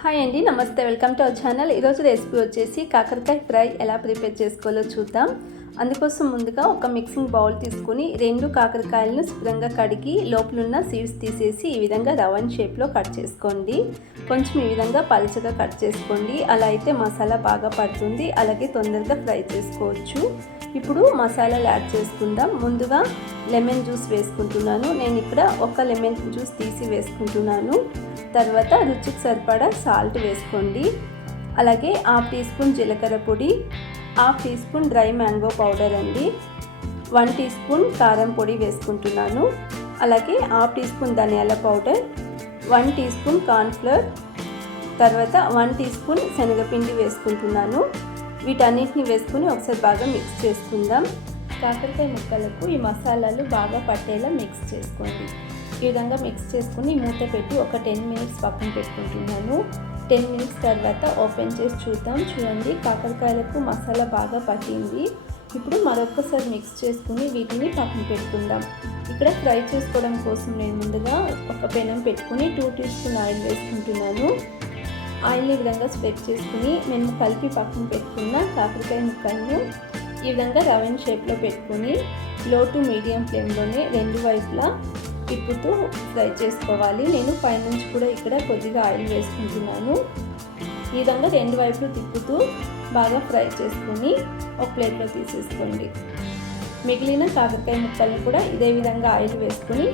Hi అండి, నమస్తే. Welcome to our channel. ఈరోజు రెసిపీ వచ్చేసి కాకరకాయ ఫ్రై ఎలా ప్రిపేర్ చేసుకోవాలో చూద్దాం. అందుకోసం ముందుగా ఒక మిక్సింగ్ బౌల్ తీసుకుని 2 కాకరకాయలను శుభ్రంగా కడిగి లోపలున్న సీడ్స్ తీసేసి ఈ విధంగా రౌండ్ షేప్లో కట్ చేసుకోండి. కొంచెం ఈ విధంగా పలుచగా కట్ చేసుకోండి. అలా అయితే మసాలా బాగా పడుతుంది, అలాగే తొందరగా ఫ్రై చేసుకోవచ్చు. ఇప్పుడు మసాలాలు యాడ్ చేసుకుందాం. ముందుగా లెమన్ జ్యూస్ వేసుకుంటున్నాను. నేను ఇక్కడ ఒక లెమన్ జ్యూస్ తీసి వేసుకుంటున్నాను. తర్వాత రుచికి సరిపడా సాల్ట్ వేసుకోండి. అలాగే 1/2 టీ స్పూన్ జీలకర్ర పొడి, 1/2 teaspoon dry mango powder అండి, 1 టీ స్పూన్ కారం పొడి వేసుకుంటున్నాను. అలాగే 1/2 టీ స్పూన్ ధనియాల పౌడర్, 1 టీ స్పూన్ కార్న్ఫ్లవర్, తర్వాత 1 టీ స్పూన్ శనగపిండి వేసుకుంటున్నాను. వీటన్నిటిని వేసుకుని ఒకసారి బాగా మిక్స్ చేసుకుందాం. కాకరకాయ ముక్కలకు ఈ మసాలాలు బాగా పట్టేలా మిక్స్ చేసుకోండి. ఈ విధంగా మిక్స్ చేసుకుని మూత పెట్టి ఒక 10 మినిట్స్ పక్కన పెట్టుకుంటున్నాను. 10 మినిట్స్ తర్వాత ఓపెన్ చేసి చూద్దాం. చూడండి, కాకరకాయలకు మసాలా బాగా పట్టింది. ఇప్పుడు మరొకసారి మిక్స్ చేసుకుని వీటిని పక్కన పెట్టుకుందాం. ఇక్కడ ఫ్రై చేసుకోవడం కోసం నేను ముందుగా ఒక పెనం పెట్టుకుని 2 టీ స్పూన్ ఆయిల్ వేసుకుంటున్నాను. ఆయిల్ ఈ విధంగా స్ప్రెడ్ చేసుకుని మేము కలిపి పక్కన పెట్టుకున్న కాకరకాయ ముక్కలను ఈ విధంగా రౌండ్ షేప్లో పెట్టుకుని లో టు మీడియం ఫ్లేమ్లోనే 2 వైపులా తిప్పుతూ ఫ్రై చేసుకోవాలి. నేను పైనుంచి కూడా ఇక్కడ కొద్దిగా ఆయిల్ వేసుకుంటున్నాను. ఈ విధంగా 2 వైపులు తిప్పుతూ బాగా ఫ్రై చేసుకుని ఒక ప్లేట్లో తీసేసుకోండి. మిగిలిన కాకరకాయ ముక్కలను కూడా ఇదే విధంగా ఆయిల్ వేసుకుని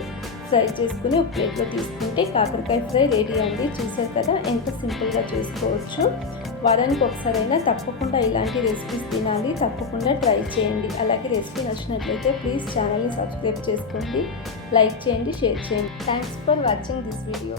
ఫ్రై చేసుకుని ఒక ప్లేట్లో తీసుకుంటే కాకరకాయ ఫ్రై రెడీ అండి. చూసారు కదా, ఎంత సింపుల్గా చేసుకోవచ్చు. వారానికి ఒకసారైనా తప్పకుండా ఇలాంటి రెసిపీస్ తినాలి. తప్పకుండా ట్రై చేయండి. అలాగే రెసిపీ నచ్చినట్లయితే ప్లీజ్ ఛానల్ని సబ్స్క్రైబ్ చేసుకోండి, లైక్ చేయండి, షేర్ చేయండి. Thanks for watching this video.